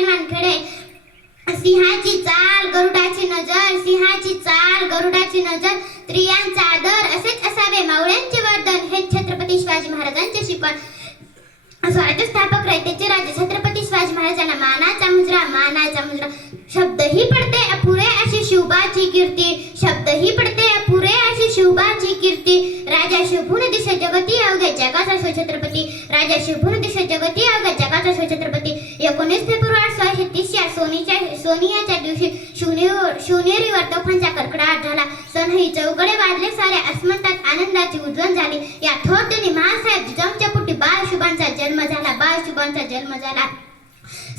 छान वानखडे सिंहाची चाल गरुडाची नजर सिंहाची चाल गरुडाची नजर स्त्रियांचा आदर असेच असावे. मावळ्यांचे वर्धन हे छत्रपती शिवाजी महाराजांचे शिकवण स्वराज्य स्थापक रयतेचे राजे. छत्रपती शिवाजी महाराजांना मानाचा मुजरा मानाचा मुजरा शब्दही पडते अपुरे अशी शिवबाची कीर्ती. शब्दही पडते अपुरे अशी शिवबाची कीर्ती. राजा शिवभून दिशा जगती अवघे जगाचा शो छत्रपती. राजा शिवभून दिशा जगती अवघे जगाचा शो छत्रपती. एकोणीस फेब्रुवारी सोळाशे तीस या सोनीच्या सोनियाच्या दिवशी शिवनेरीवर शिवनेरीवर तोफांचा कडकडाट झाला. सनही चौकडे वाजले सारे अस्मतात आनंदाची उज्वल झाली. या थोर दिनी महासाहेब जिजाऊंच्या पोटी बाळ शुभांचा जन्म झाला. बाळ शुभांचा जन्म झाला.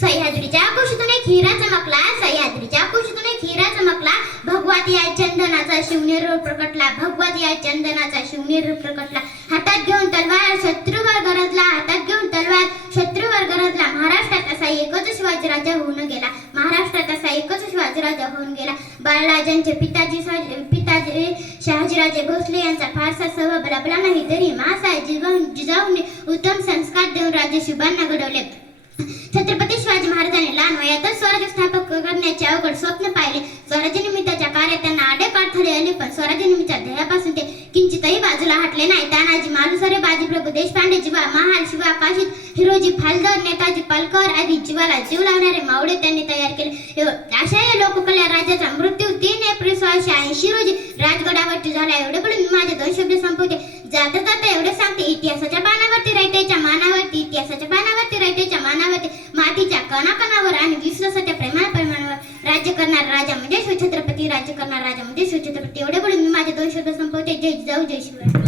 सह्याद्रीच्या कुशीतून एक हिरा चमकला. सह्याद्रीच्या कुशीतून एक हिरा चमकला. भगवत या चंदनाचा शिवनेर प्रकटला. भगवत या चंदनाचा शिवनेर प्रकटला. हातात घेऊन तलवार शत्रूवर गरजला हातात घेऊन तलवार शत्रूवर गरजला महाराष्ट्रात असा शिवाजीराजा होऊन गेला. महाराष्ट्रात असा एकच शिवाजीराजा होऊन गेला. बाळराजांचे पिताजी पिताजी शहाजीराजे भोसले यांचा फारसा स्वभाव लाभला नाही तरी मासाहेब जिजाऊ जिजाऊंनी उत्तम संस्कार देऊन राजे शुभांना घडवले. छत्रपती शिवाजी महाराजांनी लहान वयातच स्वराज्य स्थापक करण्याचे अवघड स्वप्न पाहिले. स्वराज्य निमित्ताच्या कार्यात त्यांना आडे थडे आले पण स्वराज्य निमित्त ध्येयापासून ते किंचितही बाजूला हटले नाही. तानाजी मालुसरे बाजीप्रभू देशपांडे जिवा महाल शिवा काशीद हिरोजी फालदर नेताजी पालकर जीवाला जीव लावणारे मावळे त्यांनी तयार केले अशा या लोककल्या राजाचा मृत्यू तीन एप्रिल सोळाशे ऐंशी रोजी राजगडावरती झाला एवढे पण मी माझे दोन शब्द संपवते जाता जाता एवढं सांगते इतिहासाच्या पानावरती राहतेच्या मानावरती इतिहासाच्या पानावरती राहतेच्या मानावरती मातीच्या कणाकणावर आणि विश्वासाच्या प्रेमा प्रमाणावर राज्य करणार राजा म्हणजे शिवछत्रपती राज्य करणार राजा म्हणजे शिवछत्रपती एवढे बोलून मी माझे दोन शब्द संपवते जय जाऊ जय शिवराय